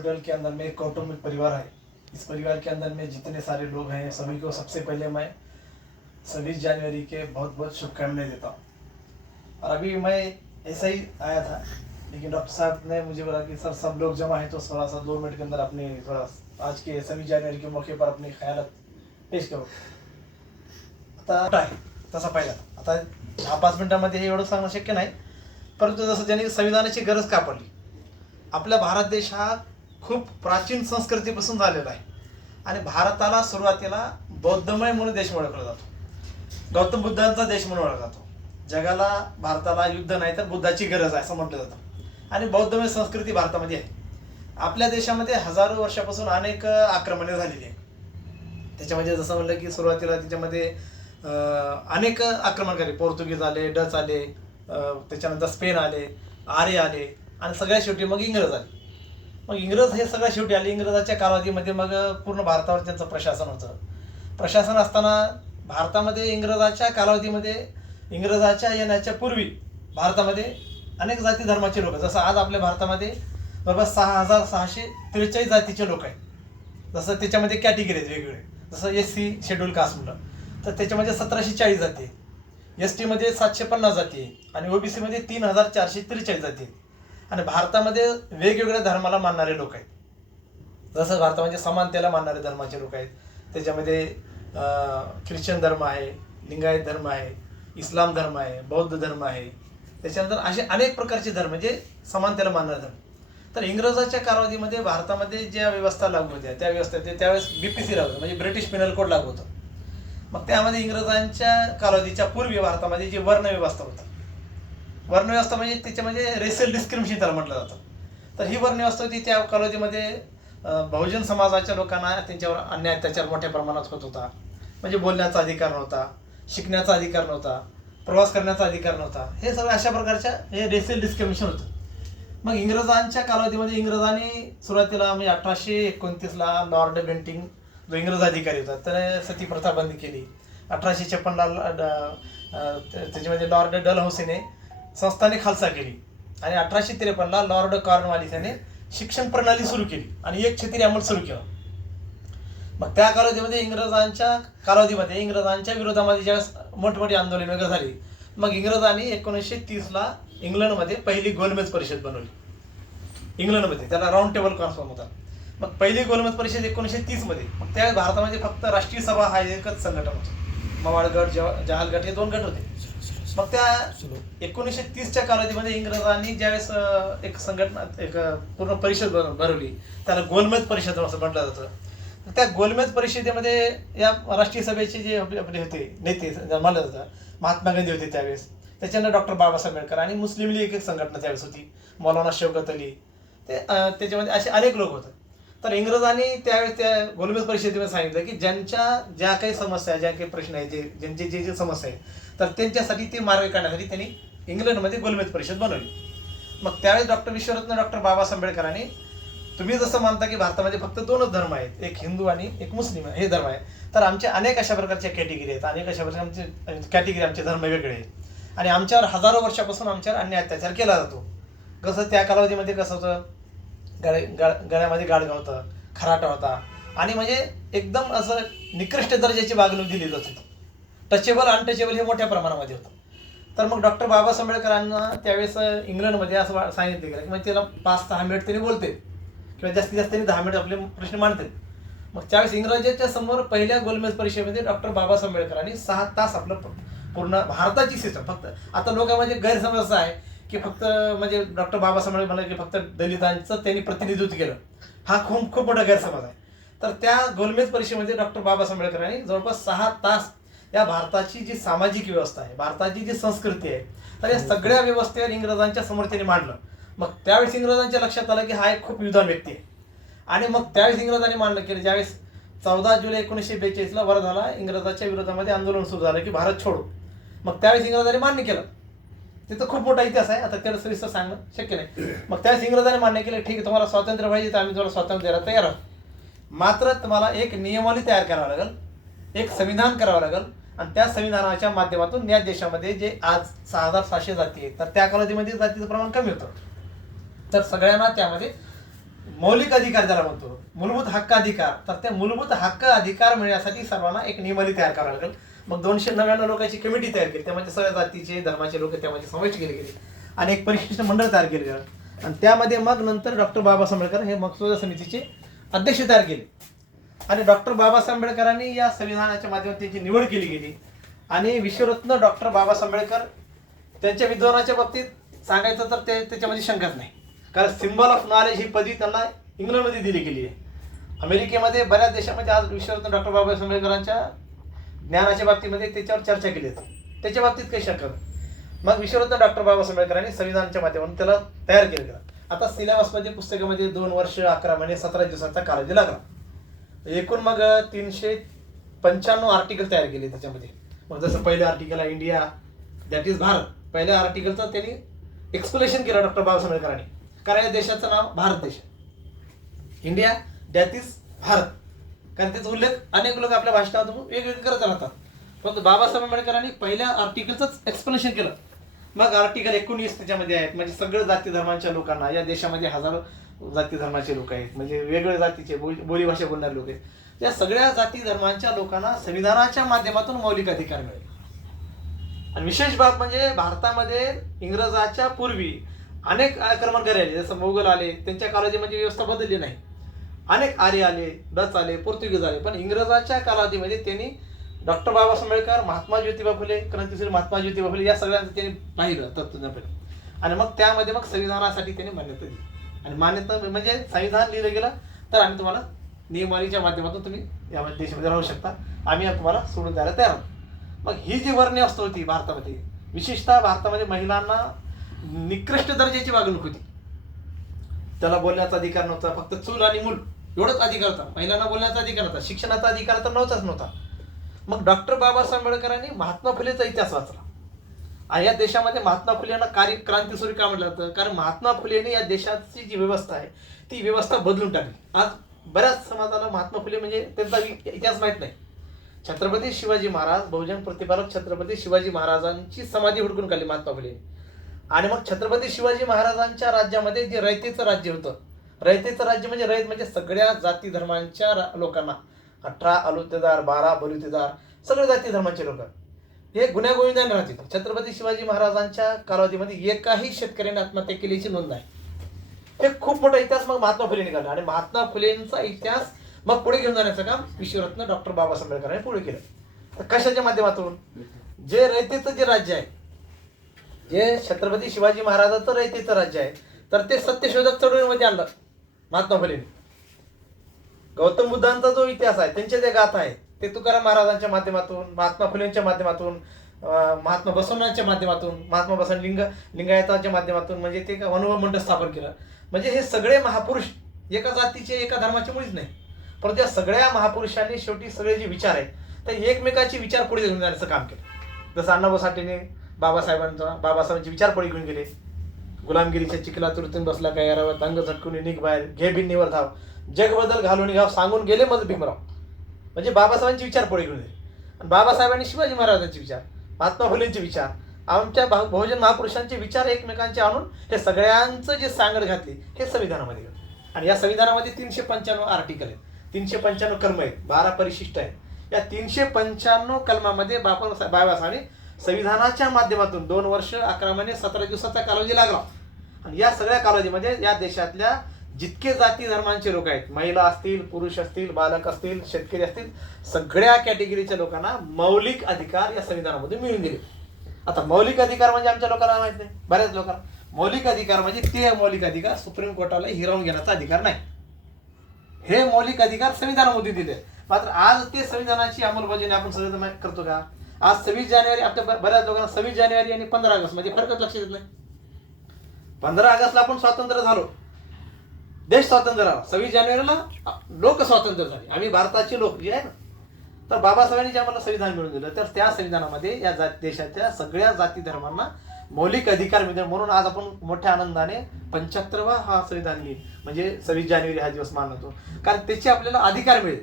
Hospital के अंदर में एक कौटुंबिक परिवार है। इस परिवार के अंदर में जितने सारे लोग हैं सभी को सबसे पहले मैं 26 जनवरी के बहुत बहुत शुभकामनाएं देता हूँ। और अभी मैं ऐसा ही आया था, लेकिन डॉक्टर साहब ने मुझे बोला कि सर सब लोग जमा है तो थोड़ा सा 2 मिनट के अंदर अपनी थोड़ा आज के 26 जानेवारी के मौके पर अपनी ख्यालात पेश करू। आता आहे तसा पहिला आता 10-5 मिनिटांमध्ये हे एवढं सांगणं शक्य नाही, परंतु जसं ज्यांनी संविधानाची गरज का पडली, आपला भारत देश हा खूप प्राचीन संस्कृतीपासून झालेला आहे आणि भारताला सुरुवातीला बौद्धमय म्हणून देश ओळखला जातो, गौतम बुद्धांचा देश म्हणून ओळखला जातो। जगाला भारताला युद्ध नाही तर बुद्धाची गरज आहे असं म्हटलं जातं आणि बौद्धमय संस्कृती भारतामध्ये आहे। आपल्या देशामध्ये हजारो वर्षापासून अनेक आक्रमणे झालेली आहेत। त्याच्यामध्ये जसं म्हणलं की सुरुवातीला त्याच्यामध्ये अनेक आक्रमणकारी पोर्तुगीज आले, डच आले, त्याच्यानंतर स्पेन आले, आर्य आले आणि सगळ्यात शेवटी मग इंग्रज आले। मग इंग्रज हे सगळ्यात शेवटी आले। इंग्रजाच्या कालावधीमध्ये मग पूर्ण भारतावर त्यांचं प्रशासन होतं। प्रशासन असताना भारतामध्ये इंग्रजाच्या कालावधीमध्ये, इंग्रजाच्या येण्याच्या पूर्वी भारतामध्ये अनेक जाती धर्माचे लोक, जसं आज आपल्या भारतामध्ये बरोबर 6643 जातीचे लोक आहेत। जसं त्याच्यामध्ये कॅटेगरी आहेत वेगवेगळे, जसं SC शेड्यूल कास्ट म्हटलं तर त्याच्यामध्ये 1740 जाती आहेत, ST मध्ये 750 जाती आहे आणि OBC मध्ये 3443 जाती आहेत। आणि भारतामध्ये वेगवेगळ्या धर्माला मानणारे लोक आहेत। जसं भारतामध्ये समानतेला मानणारे धर्माचे लोक आहेत, त्याच्यामध्ये ख्रिश्चन धर्म आहे, लिंगायत धर्म आहे, इस्लाम धर्म आहे, बौद्ध धर्म आहे, त्याच्यानंतर असे अनेक प्रकारचे धर्म जे समानतेला मानणारे धर्म। तर इंग्रजाच्या कालावधीमध्ये भारतामध्ये ज्या व्यवस्था लागू होत्या त्या व्यवस्थेत त्यावेळेस BPC लागू होतं, म्हणजे ब्रिटिश पिनल कोड लागू होतं। मग त्यामध्ये इंग्रजांच्या कालावधीच्या पूर्वी भारतामध्ये जी वर्ण व्यवस्था होती, वर्ण व्यवस्था म्हणजे त्याच्यामध्ये रेशियल डिस्क्रिमिनेशन त्याला म्हटलं जातं। तर ही वर्ण व्यवस्था होती त्या कालावधीमध्ये बहुजन समाजाच्या लोकांना त्यांच्यावर अन्याय अत्याचार मोठ्या प्रमाणात होत होता। म्हणजे बोलण्याचा अधिकार नव्हता, शिकण्याचा अधिकार नव्हता, प्रवास करण्याचा अधिकार नव्हता, हे सगळं अशा प्रकारच्या हे रेशियल डिस्क्रिमिनेशन होतं। मग इंग्रजांच्या कालावधीमध्ये इंग्रजांनी सुरुवातीला म्हणजे 1829ला लॉर्ड बेंटिंग जो इंग्रज अधिकारी होता त्याने सती प्रथा बंद केली। 1856ला त्याच्यामध्ये लॉर्ड डलहौसीने संस्थाने खालसा केली आणि 1853ला लॉर्ड कॉर्नवालिस याने शिक्षण प्रणाली सुरू केली आणि एक क्षेत्रीय अंमल सुरू केला। मग त्या कालावधीमध्ये इंग्रजांच्या कालावधीमध्ये इंग्रजांच्या विरोधामध्ये ज्यावेळेस मोठमोठी आंदोलन वगैरे झाली, मग इंग्रजांनी 1930ला इंग्लंडमध्ये पहिली गोलमेज परिषद बनवली। इंग्लंडमध्ये त्याला राऊंड टेबल कॉन्फरन्स होता। मग पहिली गोलमेज परिषद 1930 मध्ये। मग त्यावेळेस भारतामध्ये फक्त राष्ट्रीय सभा हा एकच संघटन होतं, मवाळ गट, जहाल गट हे 2 गट होते। मग त्या 1930च्या कालावधीमध्ये इंग्रजांनी ज्यावेळेस एक संघटना एक पूर्ण परिषद भरवली, त्याला गोलमेज परिषद असं म्हटलं जातं। त्या गोलमेज परिषदेमध्ये या राष्ट्रीय सभेचे जे आपले होते नेते मानलं जातं, महात्मा गांधी होते त्यावेळेस, त्याच्यानंतर डॉक्टर बाबासाहेब आंबेडकर आणि मुस्लिम लीग एक संघटना त्यावेळेस होती, मौलाना शौकत अली, ते त्याच्यामध्ये असे अनेक लोक होते। तर इंग्रजांनी त्यावेळेस त्या गोलमेज परिषदेमध्ये सांगितलं की ज्यांच्या ज्या काही समस्या, ज्या काही प्रश्न आहेत, ज्यांचे जे समस्या आहेत, तर त्यांच्यासाठी ते मार्ग काढण्यासाठी त्यांनी इंग्लंडमध्ये गोलमेज परिषद बनवली। मग त्यावेळेस डॉक्टर विश्वरत्न डॉक्टर बाबासाहेब आंबेडकरांनी, तुम्ही जसं मानता की भारतामध्ये फक्त 2च धर्म आहेत, एक हिंदू आणि एक मुस्लिम हे धर्म आहे, तर आमचे अनेक अशा प्रकारच्या कॅटेगरी आहेत, अनेक अशा प्रकारचे कॅटेगरी, आमचे धर्म वेगळे आहेत आणि आमच्यावर हजारो वर्षापासून आमच्यावर अन्याय अत्याचार केला जातो। कसं त्या कालावधीमध्ये कसं होतं, गळ्यामध्ये गाडगा होतं, खराटा होता आणि म्हणजे एकदम असं निकृष्ट दर्जाची वागणूक दिली जात होती। टचेबल अनटचेबल हे मोठ्या प्रमाणामध्ये होतं। तर मग डॉक्टर बाबासाहेब आंबेडकरांना त्यावेळेस इंग्लंडमध्ये असं सांगितलं गेलं की म्हणजे त्याला 5-6 मिनिट त्यांनी बोलते किंवा जास्तीत जास्त त्यांनी 10 मिनिट आपले प्रश्न मांडते। मग त्यावेळेस इंग्रजांच्या समोर पहिल्या गोलमेज परिषदेमध्ये डॉक्टर बाबासाहेब आंबेडकरांनी 6 तास आपलं पूर्ण भारताची सिस्टम, फक्त आता लोकांमध्ये गैरसमज असा आहे की फक्त म्हणजे डॉक्टर बाबासाहेब आंबेडकर की फक्त दलितांचं त्यांनी प्रतिनिधित्व केलं, हा खूप मोठा गैरसमज आहे। तर त्या गोलमेज परिषदेमध्ये डॉक्टर बाबासाहेब आंबेडकरांनी जवळपास 6 तास या भारताची जी सामाजिक व्यवस्था आहे, भारताची जी संस्कृती आहे, तर या सगळ्या व्यवस्थेवर इंग्रजांच्या समोर त्यांनी मांडलं। मग त्यावेळेस इंग्रजांच्या लक्षात आलं की हा एक खूप विद्वान व्यक्ती आहे आणि मग त्यावेळेस इंग्रजांनी मांडलं केलं। ज्यावेळेस 14 जुलै 1942ला वर्धाला इंग्रजाच्या विरोधामध्ये आंदोलन सुरू झालं की भारत छोडो, मग त्यावेळेस इंग्रजांनी मान्य केलं। तिथं खूप मोठा इतिहास आहे, आता त्याला सविस्तर सांगणं शक्य नाही। मग त्यावेळेस इंग्रजांनी मान्य केलं, ठीक आहे तुम्हाला स्वातंत्र्य पाहिजे तर आम्ही तुम्हाला स्वातंत्र्य द्यायला तयार आहोत, मात्र तुम्हाला एक नियमावली तयार करावं लागेल, एक संविधान करावं लागेल आणि त्या संविधानाच्या माध्यमातून या देशामध्ये जे आज 6700 जाती आहेत, तर त्या कालावधीमध्ये जातीचं प्रमाण कमी होतं, तर सगळ्यांना त्यामध्ये मौलिक अधिकार ज्याला म्हणतो, मूलभूत हक्क अधिकार, तर ते मूलभूत हक्क अधिकार मिळण्यासाठी सर्वांना एक नियमावली तयार करावी लागेल. मग 299 लोकांची कमिटी तयार केली, त्यामध्ये सगळ्या जातीचे धर्माचे लोक त्यामध्ये समाविष्ट केले गेले आणि एक परिशिष्ट मंडळ तयार केले गेलं. आणि त्यामध्ये मग नंतर डॉक्टर बाबासाहेब आंबेडकर हे मसुदा समितीचे अध्यक्ष तयार केले. आणि डॉक्टर बाबासाहेब आंबेडकरांनी या संविधानाच्या माध्यमातून त्यांची निवड केली गेली. आणि विश्वरत्न डॉक्टर बाबासाहेब आंबेडकर त्यांच्या विद्वानाच्या बाबतीत सांगायचं तर ते त्याच्यामध्ये शंकाच नाही, कारण सिम्बॉल ऑफ नॉलेज ही पदवी त्यांना इंग्लंडमध्ये दिली गेली आहे. अमेरिकेमध्ये बऱ्याच देशामध्ये आज विश्वरत्न डॉक्टर बाबासाहेब आंबेडकरांच्या ज्ञानाच्या बाबतीमध्ये त्याच्यावर चर्चा केली जाते, त्याच्या बाबतीत काही शंका नाही. मग विश्वरत्न डॉक्टर बाबासाहेब आंबेडकरांनी संविधानाच्या माध्यमातून त्याला तयार केलं गेलं. आता सिलेबसमध्ये पुस्तकामध्ये 2 वर्ष 11 महिने 17 दिवसाचा कालावधी लागला. एकूण मग 395 आर्टिकल तयार केले त्याच्यामध्ये. मग जसं पहिलं आर्टिकल आहे इंडिया दॅट इज भारत, पहिल्या आर्टिकलचं त्यांनी एक्सप्लेनेशन केलं डॉक्टर बाबासाहेब आंबेडकरांनी, कारण या देशाचं नाव भारत देश, इंडिया दॅट इज भारत, कारण त्याचा उल्लेख अनेक लोक आपल्या भाषणातून वेगवेगळे करत राहतात. परंतु बाबासाहेब आंबेडकरांनी पहिल्या आर्टिकलचंच एक्सप्लेनेशन केलं. मग आर्टिकल 19 त्याच्यामध्ये आहेत, म्हणजे सगळ्या जाती धर्मांच्या लोकांना, या देशामध्ये हजारो जाती धर्माचे लोक आहेत, म्हणजे वेगवेगळ्या जातीचे बोलीभाषा बोलणारे लोक आहेत, या सगळ्या जाती धर्मांच्या लोकांना संविधानाच्या माध्यमातून मौलिक अधिकार मिळेल. आणि विशेष बाब म्हणजे भारतामध्ये इंग्रजाच्या पूर्वी अनेक आक्रमणकारी आले, जसं मोगल आले, त्यांच्या कालावधीमध्ये व्यवस्था बदलली नाही. अनेक आर्य आले, डच आले, पोर्तुगीज आले, पण इंग्रजाच्या कालावधीमध्ये त्यांनी डॉक्टर बाबासाहेब आंबेडकर, महात्मा ज्योतिबा फुले, क्रांतिसूर्य महात्मा ज्योतिबा फुले या सगळ्यांचं त्यांनी पाहिलं तत्वज्ञान. आणि मग त्यामध्ये मग संविधानासाठी त्यांनी मान्यता दिली. आणि मान्यता म्हणजे संविधान लिहिलं गेलं तर आम्ही तुम्हाला नियमावलीच्या माध्यमातून तुम्ही या देशामध्ये राहू शकता, आम्ही तुम्हाला सोडून द्यायला तयार आहोत. मग ही जी वर्णव्यवस्था होती भारतामध्ये, विशेषतः भारतामध्ये महिलांना निकृष्ट दर्जाची वागणूक होती. त्याला बोलण्याचा अधिकार नव्हता, फक्त चूल आणि मूल एवढंच अधिकार होता. महिलांना बोलण्याचा अधिकार नव्हता, शिक्षणाचा अधिकार तर नव्हता. मग डॉक्टर बाबासाहेब आंबेडकरांनी महात्मा फुलेचा इतिहास वाचला. आणि या देशामध्ये महात्मा फुले यांना क्रांतिसूर्य का म्हटलं जातं, कारण महात्मा फुलेने या देशाची जी व्यवस्था आहे ती व्यवस्था बदलून टाकली. आज बऱ्याच समाजाला महात्मा फुले म्हणजे त्यांचा इतिहास माहीत नाही. छत्रपती शिवाजी महाराज, बहुजन प्रतिपालक छत्रपती शिवाजी महाराजांची समाधी हुडकून काढली महात्मा फुले. आणि मग छत्रपती शिवाजी महाराजांच्या राज्यामध्ये जे रयतेचं राज्य होतं, रयतेचं राज्य म्हणजे रयत म्हणजे सगळ्या जाती धर्मांच्या लोकांना, 18 अलुतेदार, 12 बलुतेदार, सगळ्या जाती धर्माचे लोक हे गुण्यागोविंदाने राहतील. छत्रपती शिवाजी महाराजांच्या कालावधीमध्ये एकाही शेतकऱ्याने आत्महत्या केल्याची नोंद नाही. हे खूप मोठा इतिहास मग महात्मा फुले निघाला. आणि महात्मा फुलेंचा इतिहास मग पुढे घेऊन जाण्याचं काम विश्वरत्न डॉक्टर बाबासाहेब आंबेडकरांनी पुढे केलं. तर कशाच्या माध्यमातून, जे रयतेचं जे राज्य आहे, जे छत्रपती शिवाजी महाराजांचं रयतेचं राज्य आहे, तर ते सत्यशोधक चळवळीमध्ये आणलं महात्मा फुलेंनी. गौतम बुद्धांचा जो इतिहास आहे, त्यांचे जे गाथा आहे, ते तुकाराम महाराजांच्या माध्यमातून, महात्मा फुलेंच्या माध्यमातून, महात्मा बसवण्यांच्या माध्यमातून, महात्मा बसवण लिंगायताच्या माध्यमातून, म्हणजे ते अनुभव मंडळ स्थापन केलं. म्हणजे हे सगळे महापुरुष एका जातीचे, एका धर्माचे मुळीच नाही, परंतु या सगळ्या महापुरुषांनी शेवटी सगळे जे विचार आहेत ते एकमेकाचे विचार पुढे घेऊन जाण्याचं काम केलं. जसं अण्णाभाऊ साठेने बाबासाहेबांचे विचार पुढे घेऊन गेले. गुलामगिरीच्या चिखलात तुरतून बसला काय यारावर, दंग झटकून निघ बाहेर, घे भिन्नीवर धाव, जग बदल घालून घाव, सांगून गेले मज भीमराव. म्हणजे बाबासाहेबांचे विचार पुढे घेऊन गेले. आणि बाबासाहेबांनी शिवाजी महाराजांचे विचार, महात्मा फुलेंचे विचार, आमच्या बहुजन महापुरुषांचे विचार एकमेकांचे आणून हे सगळ्यांचं जे सांगड घातली हे संविधानामध्ये घातली. आणि या संविधानामध्ये 395 आर्टिकल आहेत, 395 कलम आहेत, 12 परिशिष्ट आहेत. या 395 कलमामध्ये बाबासाहेबांनी संविधानाच्या माध्यमातून 2 वर्ष 11 महिने 17 दिवसाचा कालावधी लागला. आणि या सगळ्या कालावधीमध्ये या देशातल्या जितके जाती धर्मांचे लोक आहेत, महिला असतील, पुरुष असतील, बालक असतील, शेतकरी असतील, सगळ्या कॅटेगरीच्या लोकांना मौलिक अधिकार या संविधानामधून मिळून दिले. आता मौलिक अधिकार म्हणजे आमच्या लोकांना माहित नाही, बऱ्याच लोकांना मौलिक अधिकार म्हणजे ते मौलिक अधिकार सुप्रीम कोर्टाला हिरावून घेण्याचा अधिकार नाही. हे मौलिक अधिकार संविधानामध्ये दिले. मात्र आज ते संविधानाची अंमलबजावणी आपण सगळं करतो का? आज 26 जानेवारी आपल्या बऱ्याच लोकांना 26 जानेवारी आणि 15 ऑगस्ट मध्ये फरकच लक्षात येत नाही. 15 ऑगस्टला आपण स्वातंत्र्य झालो, देश स्वातंत्र्य झाला. 26 जानेवारीला लोक स्वातंत्र्य झाले, आम्ही भारताचे लोक जे आहे ना. तर बाबासाहेबांनी जे आम्हाला संविधान मिळून दिलं, तर त्या संविधानामध्ये या देशाच्या सगळ्या जाती धर्मांना मौलिक अधिकार मिळते. म्हणून आज आपण मोठ्या आनंदाने 75वा हा संविधान दिन म्हणजे 26 जानेवारी हा दिवस मानतो, कारण त्याचे आपल्याला अधिकार मिळेल.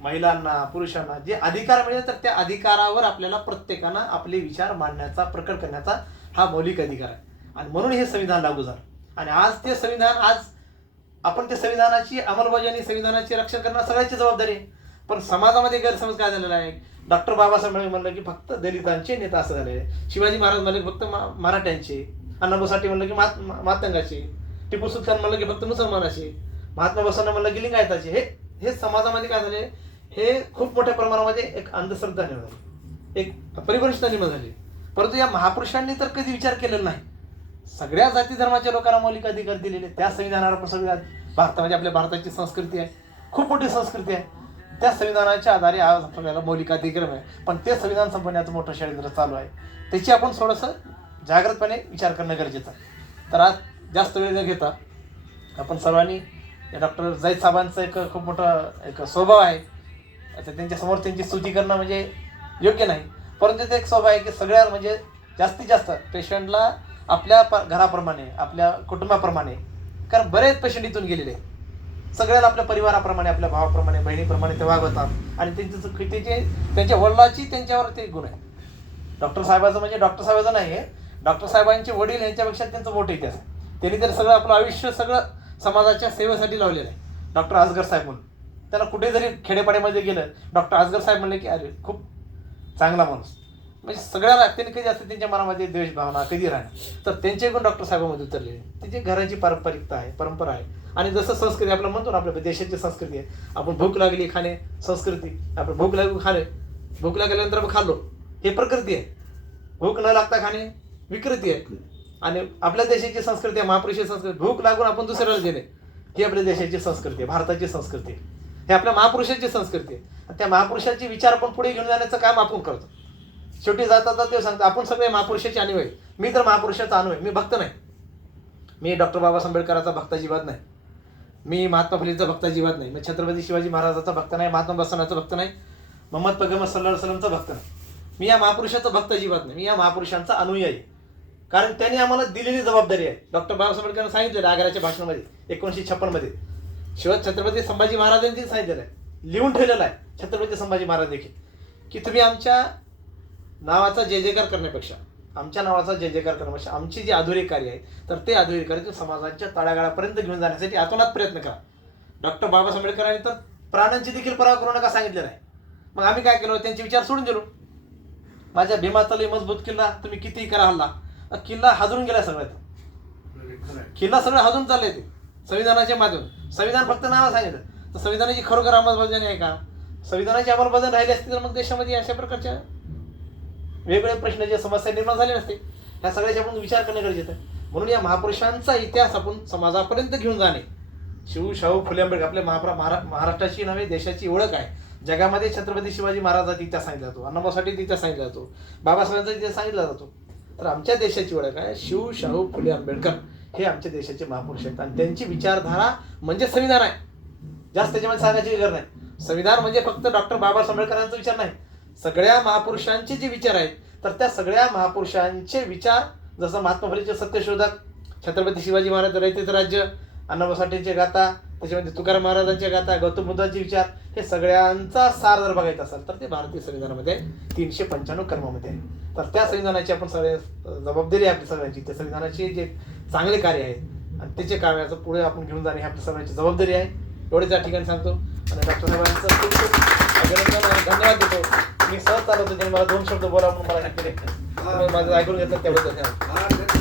महिलांना, पुरुषांना जे अधिकार मिळेल, तर त्या अधिकारावर आपल्याला प्रत्येकानं आपले विचार मांडण्याचा, प्रकट करण्याचा हा मौलिक अधिकार आहे. आणि म्हणून हे संविधान लागू झालं. आणि आज ते संविधान आज आपण ते संविधानाची अंमलबजावणी, संविधानाची रक्षण करणं सगळ्याची जबाबदारी आहे. पण समाजामध्ये गैरसमज काय झालेला आहे, डॉक्टर बाबासाहेब म्हणलं की फक्त दलितांचे नेता असं झाले, शिवाजी महाराज म्हणलं की फक्त मराठ्यांचे, अण्णाभाऊ साठे म्हणलं की मातंगाचे, टिपू सुलतान म्हणलं की फक्त मुसलमानाचे, महात्मा बसवण्ण म्हणलं की लिंगायताचे. हे समाजामध्ये काय झाले, हे खूप मोठ्या प्रमाणामध्ये एक अंधश्रद्धा निर्माण झाली, एक परिभ्रष्टता निर्माण झाली. परंतु या महापुरुषांनी तर कधी विचार केलेला नाही. सगळ्या जाती धर्माच्या लोकांना मौलिक अधिकार दिलेले, त्या संविधानावर आपण सगळ्या भारतामध्ये आपल्या भारताची संस्कृती आहे, खूप मोठी संस्कृती आहे. त्या संविधानाच्या आधारे आज आपल्याला मौलिक अधिकार आहे. पण ते संविधान संपवण्याचं मोठं षड्यंत्र चालू आहे. त्याची आपण थोडंसं जागृतपणे विचार करणं गरजेचं आहे. तर आज जास्त वेळ न घेता आपण सर्वांनी डॉक्टर जाहीद साहेबांचं एक खूप मोठा एक स्वभाव आहे, आता त्यांच्यासमोर त्यांची स्तुती करणं म्हणजे योग्य नाही. परंतु ते एक स्वभाव आहे की सगळ्या म्हणजे जास्तीत जास्त पेशंटला आपल्या घराप्रमाणे, आपल्या कुटुंबाप्रमाणे, कारण बरेच पेशंट इथून गेलेले आहेत, सगळ्याला आपल्या परिवाराप्रमाणे, आपल्या भावाप्रमाणे, बहिणीप्रमाणे ते वागवतात. आणि त्यांच्या वडिलाची त्यांच्यावर ते गुण आहे. डॉक्टर साहेबाचं म्हणजे डॉक्टर साहेबाचं नाही आहे, डॉक्टर साहेबांचे वडील यांच्यापेक्षा त्यांचं मोठं इतिहास आहे. त्यांनी तर सगळं आपलं आयुष्य सगळं समाजाच्या सेवेसाठी लावलेलं आहे. डॉक्टर असगर साहेब म्हणून त्यांना कुठे जरी खेडेपाड्यामध्ये गेलं, डॉक्टर असगर साहेब म्हणले की अरे खूप चांगला माणूस, म्हणजे सगळ्याला त्यांनी कधी असतं त्यांच्या मनामध्ये द्वेष भावना कधी राहणार. तर त्यांचे गुण डॉक्टर साहेबांमध्ये उतरले. त्यांची घराची पारंपरिकता आहे, परंपरा आहे. आणि जसं संस्कृती आपलं म्हणतो ना, आपल्या देशाची संस्कृती आहे, आपण भूक लागली खाणे संस्कृती, आपण भूक लागली खाणे, भूक लागल्यानंतर आपण खाल्लो, हे प्रकृती आहे. भूक न लागता खाणे विकृती आहे. आणि आपल्या देशाची संस्कृती आहे महापुरुषी संस्कृती, भूक लागून आपण दुसऱ्याला देणे, ही आपल्या देशाची संस्कृती आहे, भारताची संस्कृती आहे, हे आपल्या महापुरुषाची संस्कृती आहे. त्या महापुरुषाचे विचार आपण पुढे घेऊन जाण्याचं काम आपण करतो. शेवटी जाता ते सांगतो आपण सगळे महापुरुषाचे अनुयायी आहे. मी तर महापुरुषाचा अनुयायी, मी भक्त नाही. मी डॉक्टर बाबासाहेब आंबेडकरांचा भक्त अजिबात नाही, मी महात्मा फुलेचा भक्त अजिबात नाही, मी छत्रपती शिवाजी महाराजाचा भक्त नाही, महात्मा बसवण्याचा भक्त नाही, मोहम्मद पैगंबर सल्लल्लाहु अलैहि वसल्लमचा भक्त नाही. मी या महापुरुषाचा भक्त अजिबात नाही, मी या महापुरुषांचा अनुयायी. कारण त्यांनी आम्हाला दिलेली जबाबदारी आहे. डॉक्टर बाबासाहेब आंबेडकरांनी सांगितलेलं आग्र्याच्या भाषणामध्ये 1956 मध्ये, शिवाय छत्रपती संभाजी महाराजांनी सांगितलेलं आहे, लिहून ठेवलेलं आहे छत्रपती संभाजी महाराज देखील, की तुम्ही आमच्या नावाचा जय जयकार करण्यापेक्षा, आमच्या नावाचा जय जयकार करण्यापेक्षा आमची जी अधुरी कार्य आहे, तर ते अधुरी कार्य समाजाच्या तळागाळापर्यंत घेऊन जाण्यासाठी आतोनात प्रयत्न करा. डॉक्टर बाबासाहेब आंबेडकरांनी तर प्राणांची देखील पर्वा करू नका सांगितलेलं आहे. मग आम्ही काय केलं, त्यांचे विचार सोडून दिलो. माझ्या भीमाचा लई मजबूत किल्ला तुम्ही कितीही करा हल्ला, किल्ला हादरून गेला सगळ्यात, किल्ला सगळं हादरून चालले ते संविधानाच्या माध्यमातून. संविधान फक्त नाव सांगितलं, तर संविधानाची खरोखर अंमलबजावणी आहे का? संविधानाची अंमलबजावणी राहिली असती तर मग देशामध्ये अशा प्रकारच्या वेगवेगळ्या प्रश्नाच्या समस्या निर्माण झाल्या नसते. ह्या सगळ्याचा आपण विचार करणं गरजेचं आहे. म्हणून या महापुरुषांचा इतिहास आपण समाजापर्यंत घेऊन जाणे. शाहू फुले आंबेडकर आपल्या महाराष्ट्राची नव्हे देशाची ओळख आहे. जगामध्ये छत्रपती शिवाजी महाराजांचा इतिहास सांगितला जातो, अण्णाभाऊ साठेंचा इतिहास सांगितला जातो, बाबासाहेबांचा इतिहास सांगितला जातो. तर आमच्या देशाची ओळख आहे शाहू फुले आंबेडकर, हे आमच्या देशाचे महापुरुष आहेत. आणि त्यांची विचारधारा म्हणजे संविधान आहे. जास्त त्याच्यामध्ये सांगायची गरज नाही. संविधान म्हणजे फक्त डॉक्टर बाबासाहेब आंबेडकरांचा विचार नाही, सगळ्या महापुरुषांचे जे विचार आहेत, तर त्या सगळ्या महापुरुषांचे विचार, जसं महात्मा फुलेचे सत्यशोधक, छत्रपती शिवाजी महाराज रयतेचं राज्य, अण्णाभाऊ साठेंचे गाथा, त्याच्यामध्ये तुकाराम महाराजांच्या गाथा, गौतम बुद्धांचे विचार, हे सगळ्यांचा सार जर बघायचा असेल तर ते भारतीय संविधानामध्ये 395 कलमामध्ये आहे. तर त्या संविधानाची आपण सगळ्या जबाबदारी आहे आपल्या सगळ्यांची. त्या संविधानाचे जे चांगले कार्य आहे आणि त्याचे कार्याचं पुढे आपण घेऊन जाणे ही आपल्या सगळ्यांची जबाबदारी आहे. एवढेच या ठिकाणी सांगतो आणि डॉक्टर साहेबांचं खूप खूप अभिनंदन आणि धन्यवाद देतो. मी सहज चालवतो, त्यांनी मला 2 शब्द बोला म्हणून मला हे केले, माझं ऐकून घेतलं त्याबद्दल.